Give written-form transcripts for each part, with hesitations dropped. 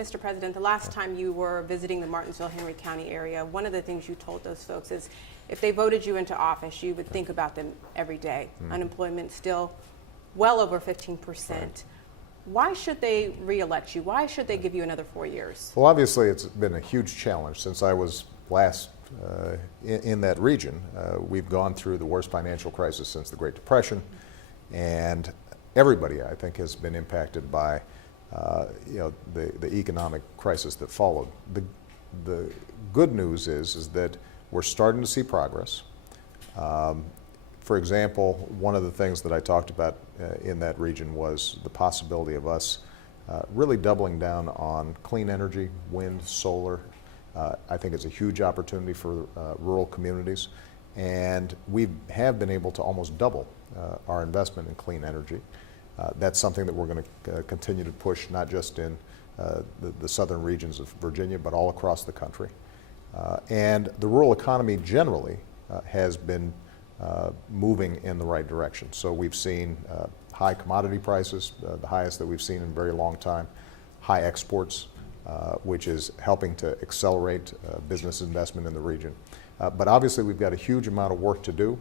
Mr. President, the last time you were visiting the Martinsville-Henry County area, one of the things you told those folks is if they voted you into office, you would think about them every day. Unemployment still well over 15%. Right. Why should they re-elect you? Why should they give you another 4 years? Well, obviously, it's been a huge challenge since I was last in that region. We've gone through the worst financial crisis since the Great Depression, and everybody, I think, has been impacted by the economic crisis that followed. The good news is that we're starting to see progress. For example, one of the things that I talked about in that region was the possibility of us really doubling down on clean energy, wind, solar. I think it's a huge opportunity for rural communities, and we have been able to almost double our investment in clean energy. That's something that we're going to continue to push, not just in the southern regions of Virginia, but all across the country. And the rural economy generally has been moving in the right direction. So we've seen high commodity prices, the highest that we've seen in a very long time, high exports, which is helping to accelerate business investment in the region. But obviously we've got a huge amount of work to do.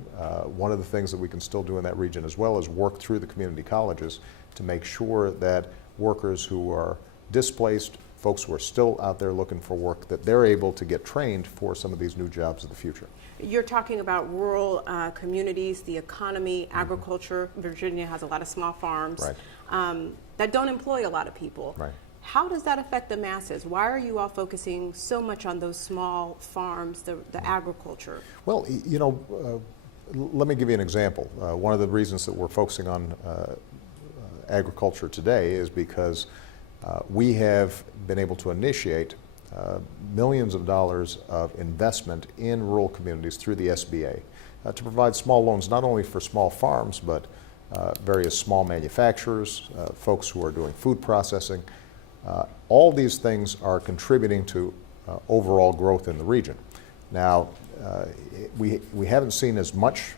One of the things that we can still do in that region as well is work through the community colleges to make sure that workers who are displaced, folks who are still out there looking for work, that they're able to get trained for some of these new jobs of the future. You're talking about rural communities, the economy, agriculture. Virginia has a lot of small farms that don't employ a lot of people. Right. How does that affect the masses? Why are you all focusing so much on those small farms, the agriculture? Well, let me give you an example. One of the reasons that we're focusing on agriculture today is because we have been able to initiate millions of dollars of investment in rural communities through the SBA to provide small loans not only for small farms but various small manufacturers, folks who are doing food processing. All these things are contributing to overall growth in the region. Now, we haven't seen as much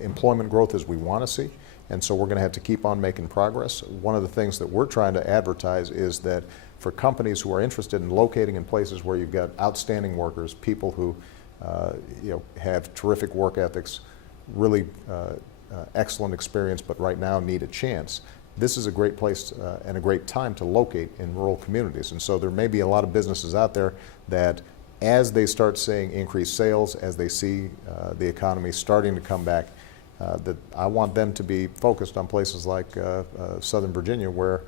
employment growth as we want to see, and so we're going to have to keep on making progress. One of the things that we're trying to advertise is that for companies who are interested in locating in places where you've got outstanding workers, people who have terrific work ethics, really excellent experience, but right now need a chance, this is a great place and a great time to locate in rural communities. And so there may be a lot of businesses out there that as they start seeing increased sales, as they see the economy starting to come back, that I want them to be focused on places like Southern Virginia where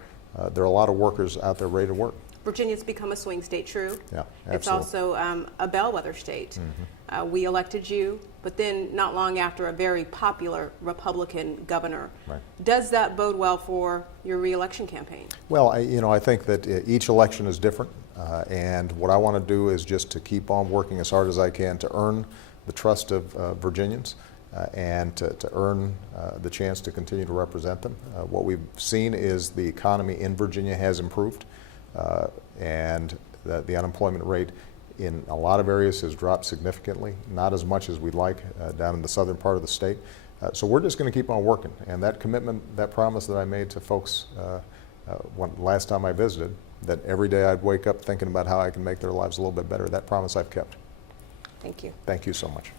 there are a lot of workers out there ready to work. Virginia's become a swing state, true. Yeah, absolutely. It's also a bellwether state. We elected you, but then not long after, a very popular Republican governor. Right. Does that bode well for your re-election campaign? Well, I think that each election is different, and what I want to do is just to keep on working as hard as I can to earn the trust of Virginians and to earn the chance to continue to represent them. What we've seen is the economy in Virginia has improved, and the unemployment rate in a lot of areas has dropped significantly, not as much as we'd like down in the southern part of the state. So we're just going to keep on working, and that commitment, that promise that I made to folks last time I visited, that every day I'd wake up thinking about how I can make their lives a little bit better, that promise I've kept. Thank you. Thank you so much.